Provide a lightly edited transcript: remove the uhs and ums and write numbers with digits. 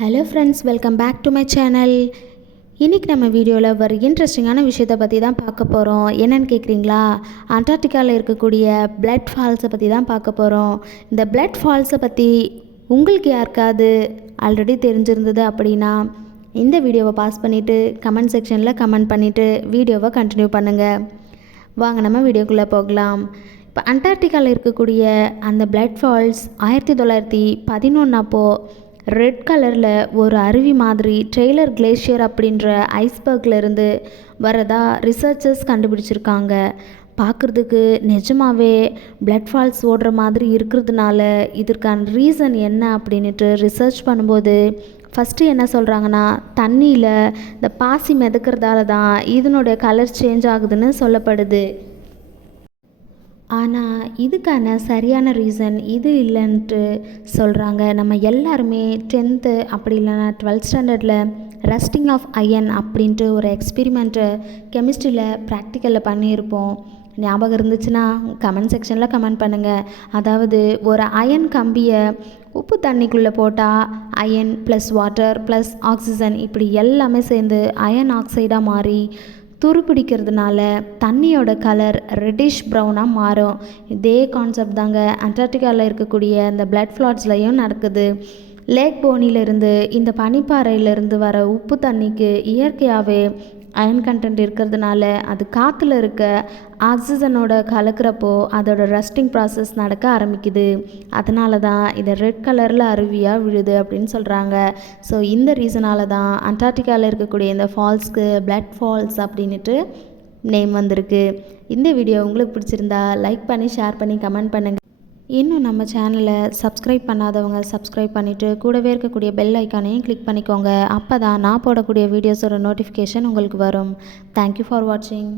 Hello friends, welcome back to my channel. இன்றைக்கி நம்ம வீடியோவில் ஒரு இன்ட்ரெஸ்டிங்கான விஷயத்தை பற்றி தான் பார்க்க போகிறோம். என்னென்னு கேட்குறீங்களா? அண்டார்டிகாவில் இருக்கக்கூடிய பிளட் ஃபால்ஸை பற்றி தான் பார்க்க போகிறோம். இந்த பிளட் ஃபால்ஸை பற்றி உங்களுக்கு யாருக்காவது ஆல்ரெடி தெரிஞ்சிருந்தது அப்படின்னா இந்த வீடியோவை பாஸ் பண்ணிவிட்டு கமெண்ட் செக்ஷனில் கமெண்ட் பண்ணிவிட்டு வீடியோவை கண்டினியூ பண்ணுங்கள். வாங்க நம்ம வீடியோக்குள்ளே போகலாம். இப்போ அண்டார்டிகாவில் இருக்கக்கூடிய அந்த பிளட் ஃபால்ஸ் 1911 அப்போது ரெட் கலரில் ஒரு அருவி மாதிரி ட்ரெய்லர் கிளேஷியர் அப்படின்ற ஐஸ்பர்க்லேருந்து வரதா ரிசர்ச்சர்ஸ் கண்டுபிடிச்சிருக்காங்க. பார்க்குறதுக்கு நிஜமாகவே பிளட் ஃபால்ஸ் ஓடுற மாதிரி இருக்கிறதுனால இதற்கான ரீசன் என்ன அப்படின்ட்டு ரிசர்ச் பண்ணும்போது ஃபஸ்ட்டு என்ன சொல்கிறாங்கன்னா, தண்ணியில் இந்த பாசி மிதக்கிறதால தான் இதனுடைய கலர் சேஞ்ச் ஆகுதுன்னு சொல்லப்படுது. ஆனால் இதுக்கான சரியான ரீசன் இது இல்லைன்ட்டு சொல்கிறாங்க. நம்ம எல்லாருமே 10th அப்படி இல்லைனா 12th ஸ்டாண்டர்டில் ரஸ்டிங் ஆஃப் அயன் அப்படின்ட்டு ஒரு எக்ஸ்பிரிமெண்ட்டு கெமிஸ்ட்ரியில் ப்ராக்டிக்கலில் பண்ணியிருப்போம். ஞாபகம் இருந்துச்சுன்னா கமெண்ட் செக்ஷனில் கமெண்ட் பண்ணுங்கள். அதாவது ஒரு அயன் கம்பியை உப்பு தண்ணிக்குள்ளே போட்டால் iron plus water plus oxygen இப்படி எல்லாமே சேர்ந்து அயன் ஆக்சைடாக மாறி துருப்பிடிக்கிறதுனால தண்ணியோட கலர் ரெட்டிஷ் ப்ரௌனாக மாறும். இதே கான்செப்ட் தாங்க அண்டார்டிகாவில் இருக்கக்கூடிய இந்த பிளட் ஃப்ளாட்ஸ்லையும் நடக்குது. லேக் போனிலிருந்து இந்த பனிப்பாறையிலிருந்து வர உப்பு தண்ணிக்கு இயற்கையாகவே அயன் கண்டென்ட் இருக்கிறதுனால அது காற்றுல இருக்க ஆக்சிஜனோட கலக்கிறப்போ அதோட ரஸ்டிங் ப்ராசஸ் நடக்க ஆரம்பிக்குது. அதனால தான் இதை ரெட் கலரில் அருவியாக விழுது அப்படின்னு சொல்கிறாங்க. ஸோ இந்த ரீசனால தான் அண்டார்டிகாவில் இருக்கக்கூடிய இந்த ஃபால்ஸ்க்கு பிளட் ஃபால்ஸ் அப்படின்ட்டு நேம் வந்திருக்கு. இந்த வீடியோ உங்களுக்கு பிடிச்சிருந்தா லைக் பண்ணி ஷேர் பண்ணி கமெண்ட் பண்ணுங்கள். இன்னும் நம்ம சேனலை சப்ஸ்கிரைப் பண்ணாதவங்க சப்ஸ்கிரைப் பண்ணிவிட்டு கூடவே இருக்கக்கூடிய பெல் ஐக்கானையும் கிளிக் பண்ணிக்கோங்க. அப்போ தான் நான் போடக்கூடிய வீடியோஸோட நோட்டிஃபிகேஷன் உங்களுக்கு வரும். தேங்க்யூ ஃபார் வாட்சிங்.